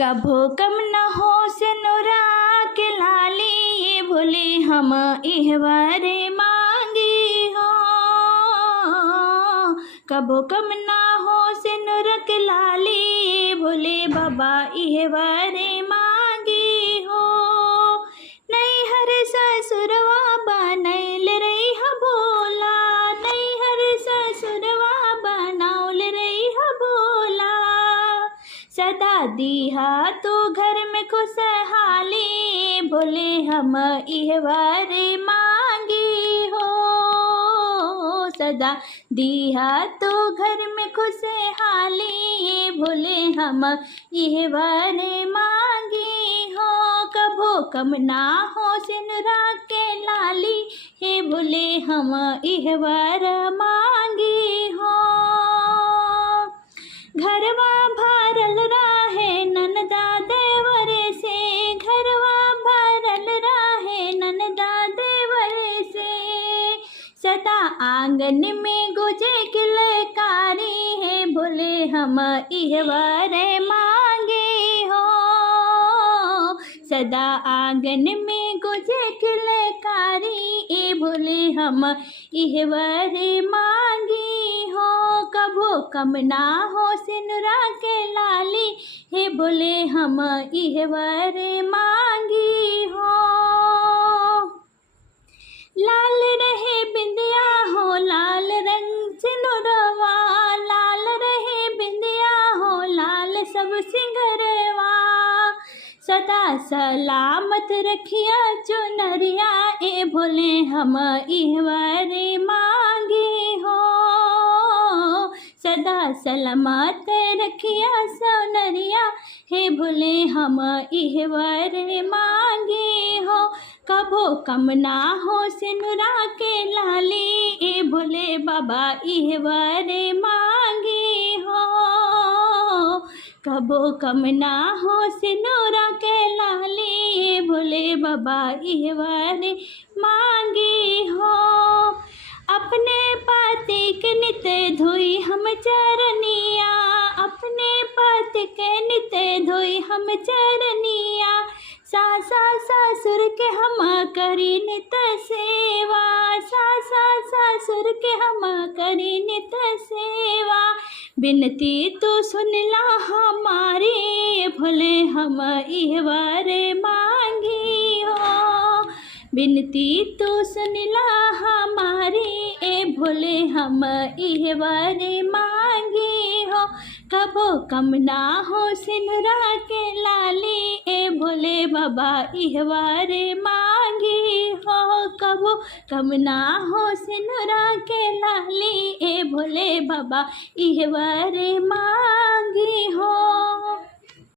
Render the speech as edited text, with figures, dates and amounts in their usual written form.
कभो कम न हो सिनुरा के लाली, ये भोले हम इहवारे मांगी हो। कभो कम न हो सिनुर के लाली, ये भोले बाबा इहवारे मांगी हो। नैहर ससुरवा बनैल रही ह भोला, नैहर ससुरवा बनौल रही ह भोला। सदा दीहा तू घर में खुशहाली, भोले हम इहवारे मांगी हो। सदा दीहा तू घर में खुशहाली, भोले हम इहवारे मांगी हो। कभो कम ना हो सिनुरा के लाली, हे भोले हम इहवार मांगी हो। घरवा भरल रहे ननदा देवरे से, घरवा भरल रहे ननदा देवरे से। सदा आंगन में गुजे किलकारी, है भोले हम इहवारे मांगे हो। सदा आंगन में गुजे किलकारी, ए भोले हम इहवारे मांगी हो। कभो कम ना हो सिनुरा के लाली, हे भोले हम इहवारे मांगी हो। लाल रहे बिंदिया हो लाल रंग सिनुरवा, लाल रहे बिंदिया हो लाल सब सिंगरवा। सदा सलामत रखिया चुनरिया, ए भोले हम इहवारे मांगी हो। सदा सलामत रखिया सोनरिया, हे भोले हम इहवारे मांगी हो। कभो कम ना हो सिनुरा के लाली, ए भोले बाबा इहवारे मांगी हो। कभो कम ना हो सिनुरा के लाली, ए भोले बाबा इहवारे मांगी हो। अपने पति के नित धोई हम चरनिया, अपने पति के नित धोई हम चरनिया। सासा ससुर के हम करी नित सेवा, सासा ससुर के हम करी नित सेवा। बिनती तू सुनला हमारी, भोले हम इहवारे मांगी हो। बिनती तू सुनला हमारी, ए भोले हम इहवारे मांगी हो। कभो कम ना हो सिनुरा के लाली, ए भोले बाबा इहवारे मांगी हो। कभो कम ना हो सिनुरा के लाली, ए भोले बाबा इहवारे मांगी हो।